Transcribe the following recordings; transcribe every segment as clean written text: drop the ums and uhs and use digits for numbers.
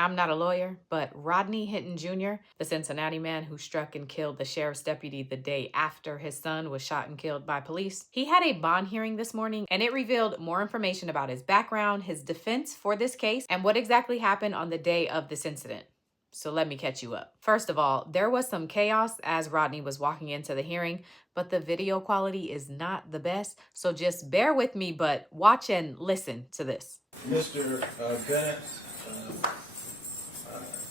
I'm not a lawyer, but Rodney Hinton Jr., the Cincinnati man who struck and killed the sheriff's deputy the day after his son was shot and killed by police, he had a bond hearing this morning, and it revealed more information about his background, his defense for this case, and what exactly happened on the day of this incident. So let me catch you up. First of all, there was some chaos as Rodney was walking into the hearing, but the video quality is not the best. So just bear with me, but watch and listen to this. Mr. Bennett,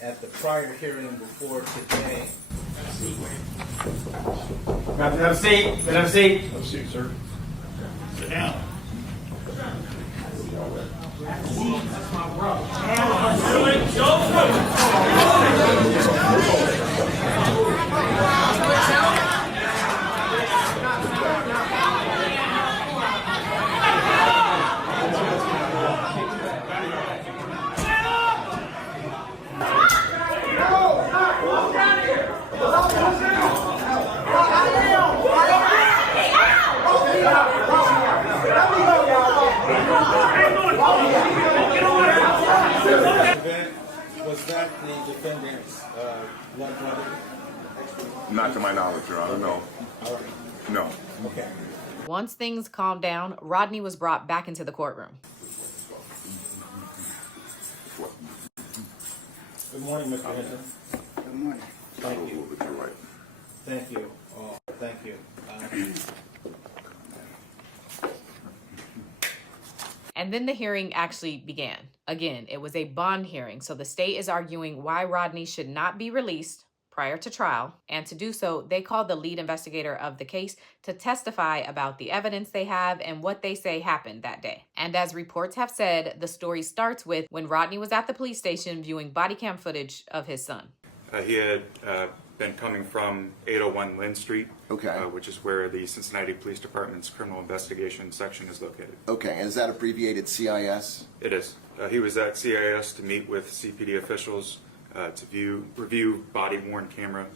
at the prior hearing before today. Have a seat. Have a seat. Have a seat, sir. Sit down. That's my brother. Was that the defendant's blood brother? Not to my knowledge, Your Honor, no. All right. No. Okay. Once things calmed down, Rodney was brought back into the courtroom. Good morning, Mr. Hinton. Good morning. Thank you. You're right. Thank you. Thank you. And then the hearing actually began. Again, it was a bond hearing, so the state is arguing why Rodney should not be released prior to trial, and to do so, they called the lead investigator of the case to testify about the evidence they have and what they say happened that day. And as reports have said, the story starts with when Rodney was at the police station viewing body cam footage of his son. He had been coming from 801 Lynn Street, Okay. which is where the Cincinnati Police Department's criminal investigation section is located. Okay, and is that abbreviated CIS? It is. He was at CIS to meet with CPD officials to review body-worn camera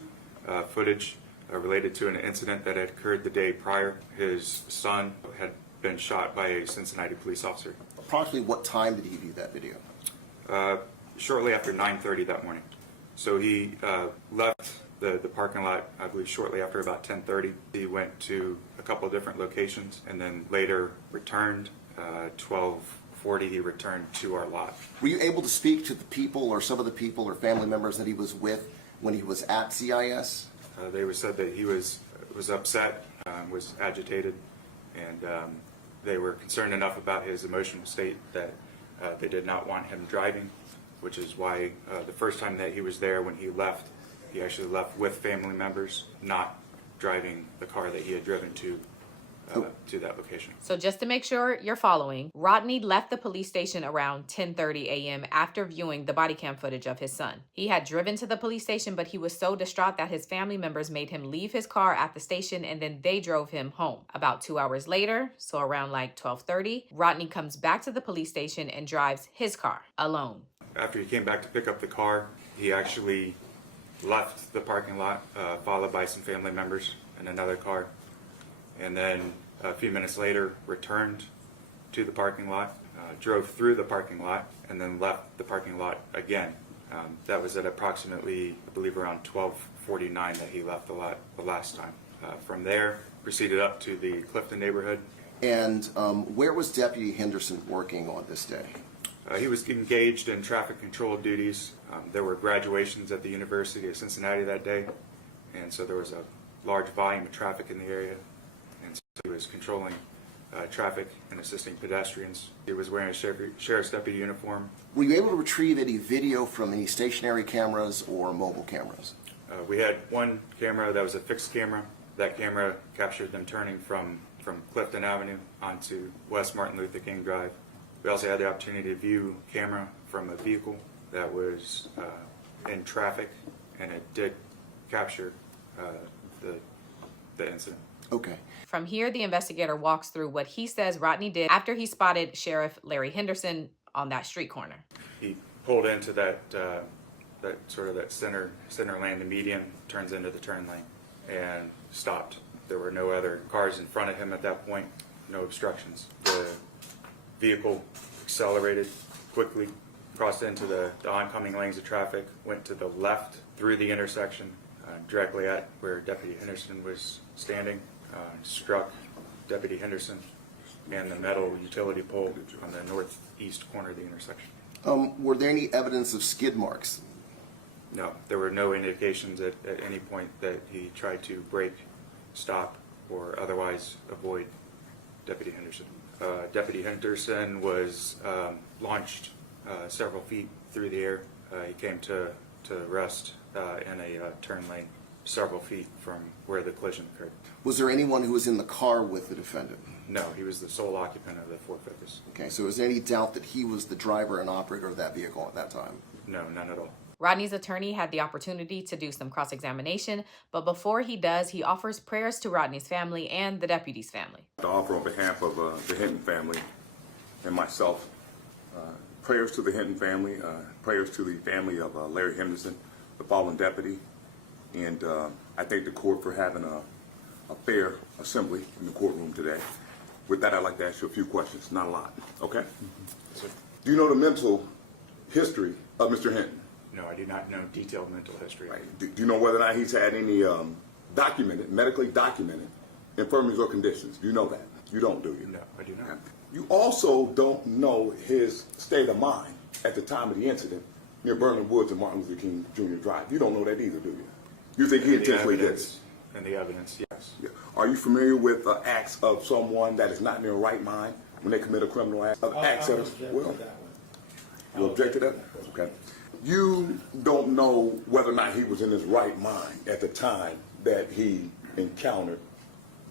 footage related to an incident that had occurred the day prior. His son had been shot by a Cincinnati police officer. Approximately what time did he view that video? Shortly after 9:30 that morning. So he left the parking lot, I believe, shortly after about 10:30. He went to a couple of different locations and then later returned. 12:40 he returned to our lot. Were you able to speak to the people or some of the people or family members that he was with when he was at CIS? They said that he was upset, was agitated, and they were concerned enough about his emotional state that they did not want him driving, which is why the first time that he was there, when he left, he actually left with family members, not driving the car that he had driven to that location. So just to make sure you're following, Rodney left the police station around 10:30 a.m. after viewing the body cam footage of his son. He had driven to the police station, but he was so distraught that his family members made him leave his car at the station, and then they drove him home. About 2 hours later, so around like 12:30, Rodney comes back to the police station and drives his car alone. After he came back to pick up the car, he actually left the parking lot, followed by some family members in another car, and then a few minutes later returned to the parking lot, drove through the parking lot, and then left the parking lot again. That was at approximately, I believe, around 12:49 that he left the lot the last time. From there, proceeded up to the Clifton neighborhood. And where was Deputy Henderson working on this day? He was engaged in traffic control duties. There were graduations at the University of Cincinnati that day, and so there was a large volume of traffic in the area, and so he was controlling traffic and assisting pedestrians. He was wearing a sheriff's deputy uniform. Were you able to retrieve any video from any stationary cameras or mobile cameras? We had one camera that was a fixed camera. That camera captured them turning from Clifton Avenue onto West Martin Luther King Drive. We also had the opportunity to view camera from a vehicle that was in traffic, and it did capture the incident. Okay. From here, the investigator walks through what he says Rodney did after he spotted Sheriff Larry Henderson on that street corner. He pulled into that center lane, the median, turns into the turn lane, and stopped. There were no other cars in front of him at that point, no obstructions. The vehicle accelerated quickly, crossed into the oncoming lanes of traffic, went to the left through the intersection, directly at where Deputy Henderson was standing, struck Deputy Henderson and the metal utility pole on the northeast corner of the intersection. Were there any evidence of skid marks? No, there were no indications at any point that he tried to brake, stop, or otherwise avoid Deputy Henderson. Deputy Henderson was launched several feet through the air. He came to rest in a turn lane several feet from where the collision occurred. Was there anyone who was in the car with the defendant? No, he was the sole occupant of the Ford Focus. Okay, so is there any doubt that he was the driver and operator of that vehicle at that time? No, none at all. Rodney's attorney had the opportunity to do some cross-examination, but before he does, he offers prayers to Rodney's family and the deputy's family. To offer on behalf of the Hinton family and myself, prayers to the Hinton family, prayers to the family of Larry Henderson, the fallen deputy, and I thank the court for having a fair assembly in the courtroom today. With that, I'd like to ask you a few questions, not a lot, okay? Do you know the mental history of Mr. Hinton? No, I do not know detailed mental history. Right. Do you know whether or not he's had any medically documented infirmities or conditions? Do you know that? You don't, do you? No, I do not. You also don't know his state of mind at the time of the incident near Burnham Woods and Martin Luther King Jr. Drive. You don't know that either, do you? You think he intentionally did it? And the evidence, yes. Yeah. Are you familiar with acts of someone that is not in their right mind when they commit a criminal act? Acts I of, object to well, that one. you object to that? Okay. You don't know whether or not he was in his right mind at the time that he encountered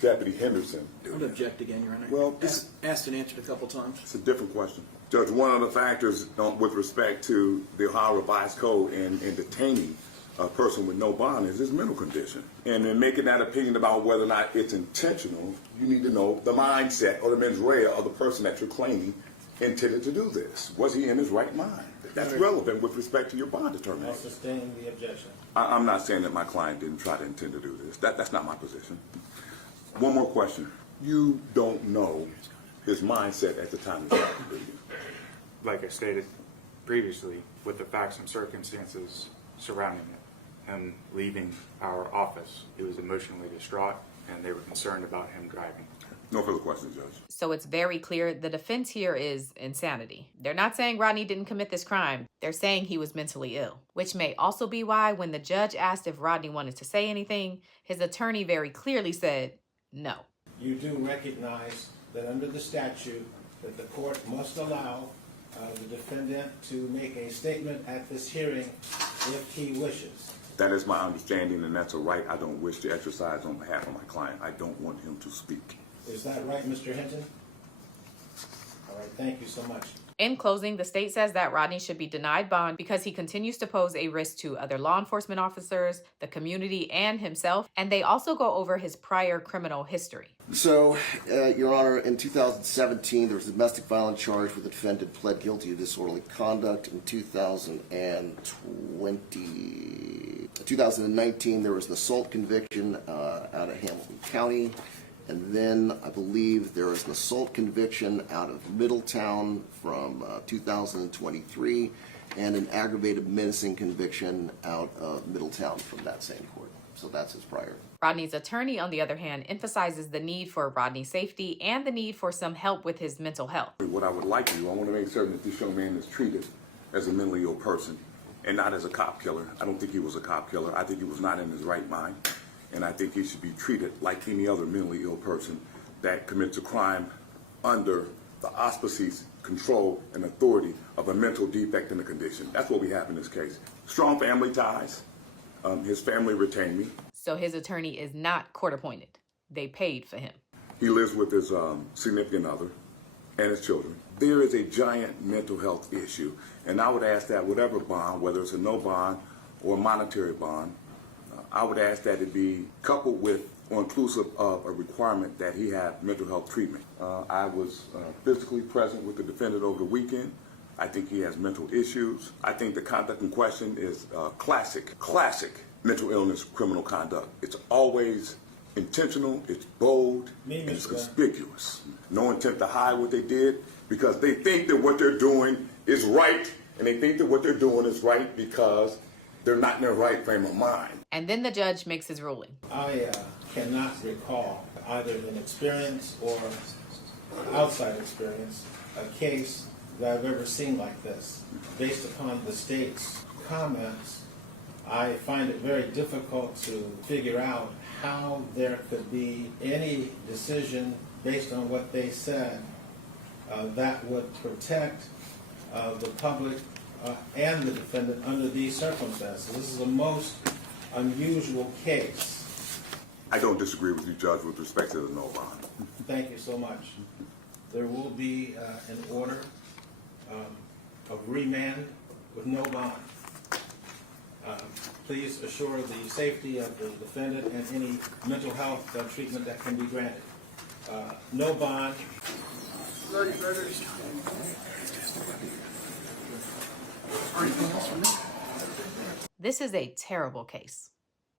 Deputy Henderson. I would object again, Your Honor. Well, asked and answered a couple times. It's a different question. Judge, one of the factors with respect to the Ohio Revised Code and detaining a person with no bond is his mental condition. And in making that opinion about whether or not it's intentional, you need to know the mindset or the mens rea of the person that you're claiming intended to do this. Was he in his right mind? That's relevant with respect to your bond I determination. sustain the objection. I'm not saying that my client didn't try to intend to do this. That's not my position. One more question. You don't know his mindset at the time of the act, do you? Like I stated previously, with the facts and circumstances surrounding it, him leaving our office, he was emotionally distraught, and they were concerned about him driving. No further questions, Judge. So it's very clear the defense here is insanity. They're not saying Rodney didn't commit this crime. They're saying he was mentally ill, which may also be why when the judge asked if Rodney wanted to say anything, his attorney very clearly said no. You do recognize that under the statute that the court must allow the defendant to make a statement at this hearing if he wishes. That is my understanding, and that's a right I don't wish to exercise on behalf of my client. I don't want him to speak. Is that right, Mr. Hinton? All right, thank you so much. In closing, the state says that Rodney should be denied bond because he continues to pose a risk to other law enforcement officers, the community, and himself. And they also go over his prior criminal history. So, Your Honor, in 2017, there was a domestic violence charge where the defendant pled guilty to disorderly conduct. In 2019, there was an assault conviction out of Hamilton County. And then I believe there was an assault conviction out of Middletown from 2023 and an aggravated menacing conviction out of Middletown from that same court. So that's his prior. Rodney's attorney, on the other hand, emphasizes the need for Rodney's safety and the need for some help with his mental health. What I would like to do, I want to make certain that this young man is treated as a mentally ill person and not as a cop killer. I don't think he was a cop killer. I think he was not in his right mind. And I think he should be treated like any other mentally ill person that commits a crime under the auspices, control, and authority of a mental defect in the condition. That's what we have in this case. Strong family ties. His family retained me. So his attorney is not court appointed. They paid for him. He lives with his significant other and his children. There is a giant mental health issue. And I would ask that whatever bond, whether it's a no bond or a monetary bond, I would ask that it be coupled with or inclusive of a requirement that he have mental health treatment. I was physically present with the defendant over the weekend. I think he has mental issues. I think the conduct in question is classic mental illness criminal conduct. It's always intentional, it's bold, and it's conspicuous. No intent to hide what they did because they think that what they're doing is right and they think that what they're doing is right because they're not in their right frame of mind. And then the judge makes his ruling. I cannot recall, either in experience or outside experience, a case that I've ever seen like this. Based upon the state's comments, I find it very difficult to figure out how there could be any decision based on what they said that would protect the public and the defendant under these circumstances. This is a most unusual case. I don't disagree with you, Judge, with respect to the no bond. Thank you so much. There will be an order of remand with no bond. Please assure the safety of the defendant and any mental health treatment that can be granted. No bond. This is a terrible case.